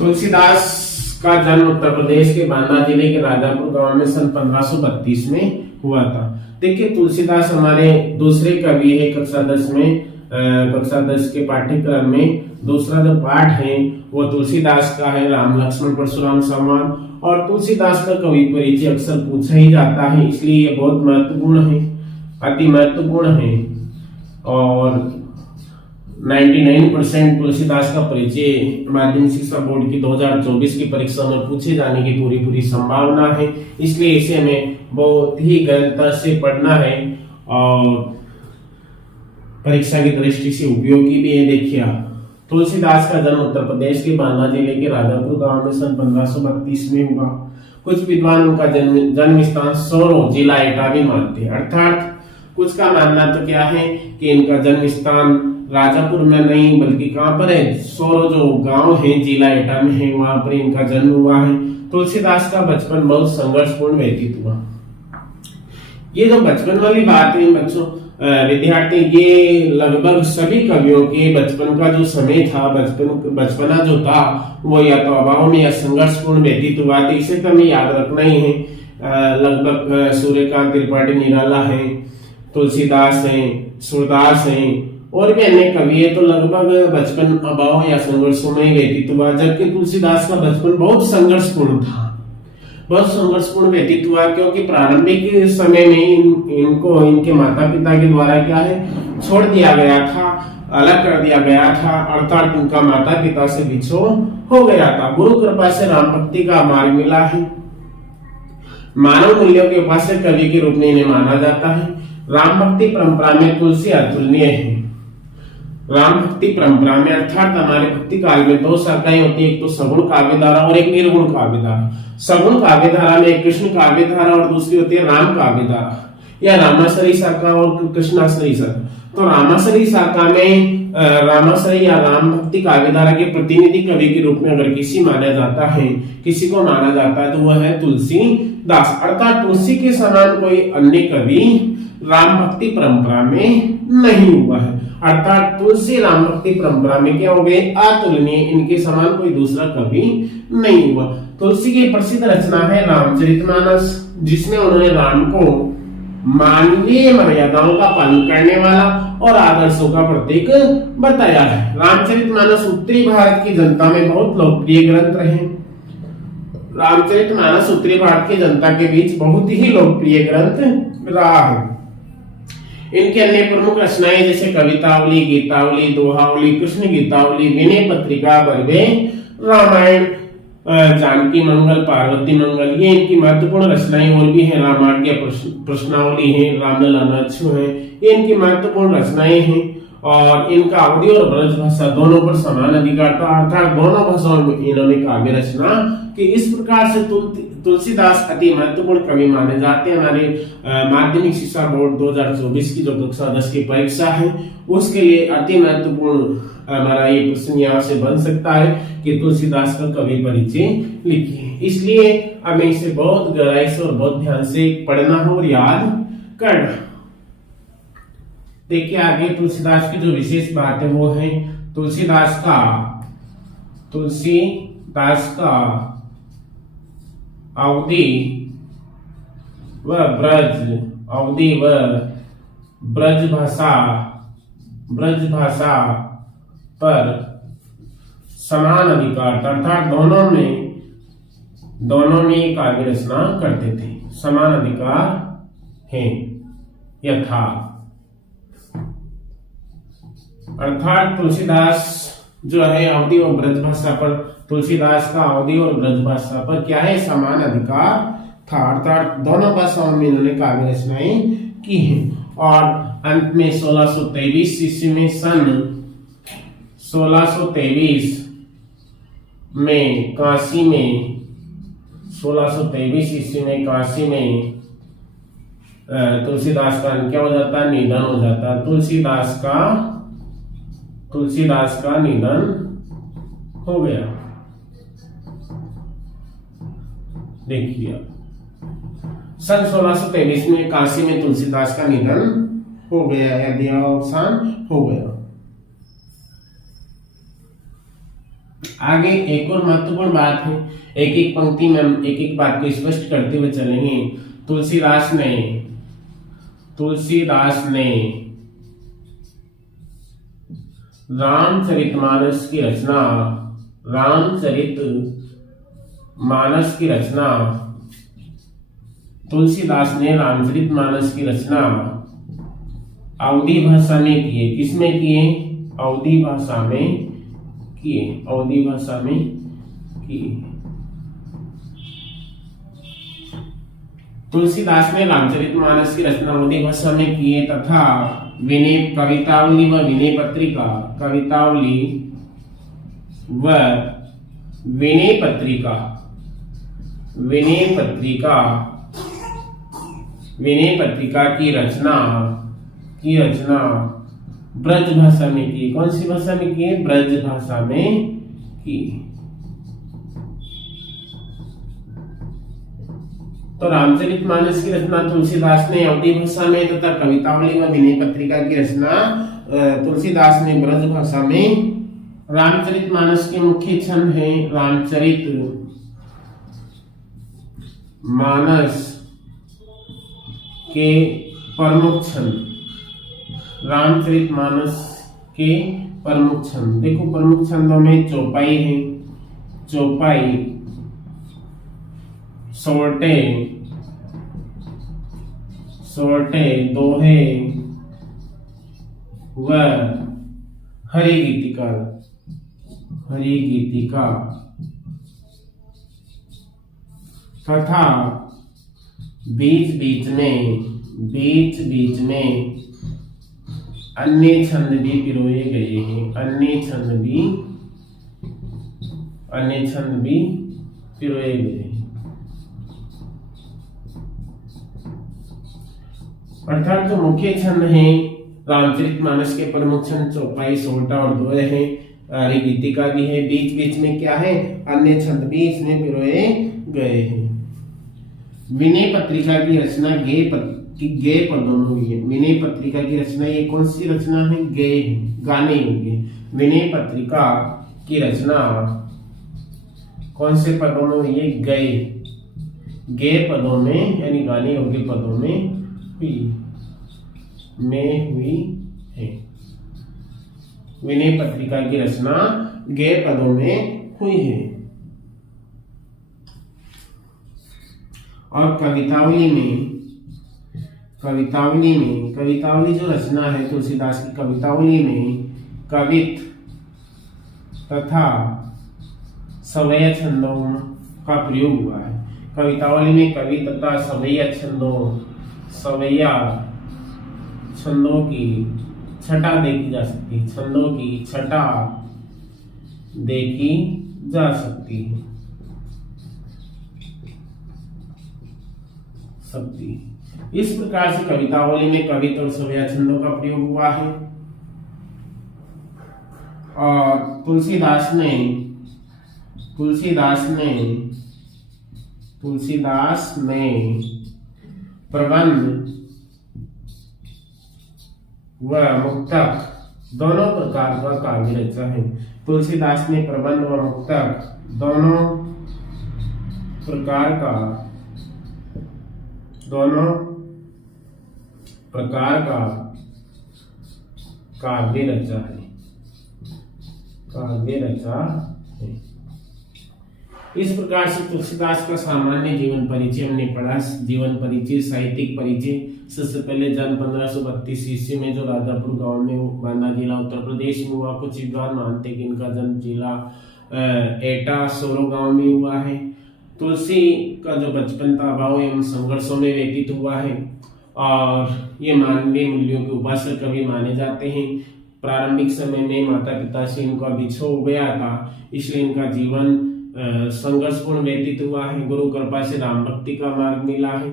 तुलसीदास का जन्म उत्तर प्रदेश के बांदा जिले के राजापुर गांव में सन 1532 में हुआ था। देखिए तुलसीदास हमारे दूसरे कवि है कक्षा 10 के पाठ्यक्रम में दूसरा जो पाठ है वो तुलसीदास का है, राम लक्ष्मण परशुराम संवाद। और तुलसीदास का कवि परिचय अक्सर पूछा ही जाता है, इसलिए ये बहुत महत्वपूर्ण है, अति महत्वपूर्ण है। और 99% तुलसीदास का परिचय माध्यमिक शिक्षा बोर्ड की 2024 की परीक्षा में पूछे जाने की पूरी संभावना है, इसलिए इसे हमें बहुत ही गहनता से पढ़ना है और परीक्षा की दृष्टि से उपयोगी भी है। देखिए तुलसीदास का जन्म उत्तर प्रदेश के बांदा जिले के राजापुर गांव में सन 1532 में हुआ। कुछ विद्वान उनका जन्म स्थान सोरो जिला इटावी मानते हैं, अर्थात कुछ का मानना तो क्या है कि इनका जन्म स्थान राजापुर में नहीं बल्कि कहां पर है, सोरो जो गांव है जिला एटा में है, वहां पर इनका जन्म हुआ है। तुलसीदास का बचपन बहुत संघर्षपूर्ण व्यतीत हुआ। ये जो बचपन वाली बात है बच्चों विद्यार्थी, ये लगभग सभी कवियों के बचपन का जो समय था, बचपना जो था वो या तो अभाव में या संघर्षपूर्ण व्यतीत हुआ था। इसे तो हमें याद रखना ही है। लगभग सूर्यकांत त्रिपाठी निराला है, तुलसीदास है, सूरदास है और भी अन्य कवि है, तो लगभग बचपन अभाव या संघर्षों में व्यतीत हुआ। जबकि तुलसीदास का बचपन बहुत संघर्षपूर्ण था, बहुत संघर्षपूर्ण व्यतीत हुआ, क्योंकि प्रारंभिक समय में इनको इनके माता पिता के द्वारा क्या है छोड़ दिया गया था, अलग कर दिया गया था, अर्थात उनका माता पिता से बिछोड़ हो गया था। गुरु कृपा से राम भक्ति का मार्ग मिला है। मानव मूल्यों के उपासक कवि के रूप में इन्हें माना जाता है। राम भक्ति परंपरा में तुलसी अतुलनीय है। राम भक्ति परंपरा में अर्थात हमारे भक्ति काल में दो शाखाएं होती है, एक तो सगुण काव्य धारा और एक निर्गुण काव्य धारा। सगुण काव्य धारा में कृष्ण काव्य धारा और दूसरी होती है राम काव्य धारा, या रामाश्रयी शाखा और कृष्णाश्रयी शाखा। तो रामाश्रयी शाखा में रामाश्रयी या राम भक्ति काव्य धारा के प्रतिनिधि कवि के रूप में अगर किसी को माना जाता है तो वह है तुलसीदास। अर्थात तुलसी के समान कोई अन्य कवि राम भक्ति परंपरा में नहीं हुआ है। अर्थात तुलसी राम भक्ति परंपरा में क्या हो गए, अतुलनीय, इनके समान कोई दूसरा कवि नहीं हुआ। तुलसी की प्रसिद्ध रचना है रामचरितमानस, जिसमें उन्होंने राम को मानवीय मर्यादाओं का पालन करने वाला और आदर्शों का प्रतीक बताया है। रामचरितमानस उत्तरी भारत की जनता में बहुत लोकप्रिय ग्रंथ रहे। रामचरितमानस उत्तरी भारत की जनता के बीच बहुत ही लोकप्रिय ग्रंथ रहा है। इनके अन्य प्रमुख रचनाएं जैसे कवितावली, गीतावली, दोहावली, कृष्ण गीतावली, विनय पत्रिका, बरवे रामायण, जानकी मंगल, पार्वती मंगल, ये इनकी महत्वपूर्ण रचनाएं और भी हैं। रामाज्ञा प्रश्नावली है, रामललानाच्छु है, ये इनकी महत्वपूर्ण रचनाएं हैं। और इनका अवधी और ब्रज भाषा दोनों पर समान अधिकार था, अर्थात दोनों भाषाओं में इन्होंने काव्य रचना कि इस प्रकार से तुलसीदास अति महत्वपूर्ण कवि माने जाते हैं। हमारे माध्यमिक शिक्षा बोर्ड 2024 की जो कक्षा 10 की परीक्षा है उसके लिए अति महत्वपूर्ण हमारा ये प्रश्न यहाँ से बन सकता है कि तुलसीदास का कवि परिचय लिखिए। इसलिए हमें इसे बहुत गहराई से और बहुत ध्यान से पढ़ना हो और याद करना। देखिए आगे तुलसीदास की जो विशेष बात है वो है तुलसीदास का अवधि व ब्रज भाषा पर समान अधिकार, अर्थात दोनों में काव्य रचना करते थे, समान अधिकार है यथा। अर्थात तुलसीदास जो है अवधि और ब्रज भाषा पर, तुलसीदास का अवधि और ब्रज भाषा पर क्या है समान अधिकार था, अर्थात दोनों भाषाओं में इन्होंने काव्य रचनाएं की हैं। और अंत में 1623 ईस्वी में सन 1623 में काशी में तुलसीदास का क्या हो जाता है, निधन हो जाता है। तुलसीदास का निधन हो गया। देखिए सन 1623 में काशी में तुलसीदास का निधन हो गया है, देहावसान हो गया। आगे एक और महत्वपूर्ण बात है, एक एक पंक्ति में हम एक एक बात को स्पष्ट करते हुए चलेंगे। तुलसीदास ने रामचरितमानस की रचना तुलसीदास ने रामचरितमानस की रचना अवधी भाषा में किए। किसमें किए? अवधी भाषा में किए। तुलसीदास ने रामचरितमानस की रचना अवधी भाषा में किए तथा कवितावली व विनय पत्रिका की रचना ब्रज भाषा में की। कौन सी भाषा में की? ब्रज भाषा में की। तो रामचरितमानस की रचना तुलसीदास ने अवधी भाषा में तथा कवितावली व विनय पत्रिका की रचना तुलसीदास ने ब्रज भाषा में। रामचरितमानस के मुख्य छंद हैं रामचरितमानस के प्रमुख छंद देखो, प्रमुख छंदों में चौपाई है, सोरठे, दोहे व हरि गीतिका तथा बीच बीच में अन्य छंद भी पिरोए गए हैं। अन्य छंद भी पिरोए गए हैं। अर्थात जो मुख्य छंद हैं रामचरितमानस के प्रमुख छंद चौपाई, सोरठा और दोहे हैं, गीतिका भी है। बीच बीच में क्या है? अन्य छंद भी इसमें पिरोए गए हैं। विनय पत्रिका की रचना गेय पदों में हुई है। विनय पत्रिका की रचना ये कौन सी रचना है? गेय है, गाने होंगे। विनय पत्रिका की रचना कौन से पदों में हुई है? गेय पदों में, यानी गाने योग्य पदों में हुई है। विनय पत्रिका की रचना गेय पदों में हुई है। और कवितावली जो रचना है तुलसीदास की, कवितावली में कवित्व तथा सवैया छंदों का प्रयोग हुआ है। कवितावली में कवि तथा सवैया छंदों की छटा देखी जा सकती है। इस प्रकार से कवितावली में कवित्व और सवैया छंदों का प्रयोग हुआ है। और तुलसीदास ने प्रबंध व मुक्तक दोनों प्रकार का काव्य रचा है। तुलसीदास ने प्रबंध व मुक्तक दोनों प्रकार का काव्य रचा है। इस प्रकार से तुलसीदास का सामान्य जीवन परिचय हमने पढ़ा। जीवन परिचय, साहित्यिक परिचय। सबसे पहले जन्म 1532 ईस्वी में जो राजापुर गांव में, बांदा जिला उत्तर प्रदेश में हुआ। कुछ विद्वान मानते कि इनका जन्म जिला एटा सोरो गांव में हुआ है। तुलसी का जो बचपन था अभाव एवं संघर्षों में व्यतीत हुआ है और ये मानवीय मूल्यों के उपासक कवि माने जाते हैं। प्रारंभिक समय में माता पिता से इनका बिछोह हो गया था, इसलिए इनका जीवन संघर्षपूर्ण व्यतीत हुआ है। गुरु कृपा से राम भक्ति का मार्ग मिला है।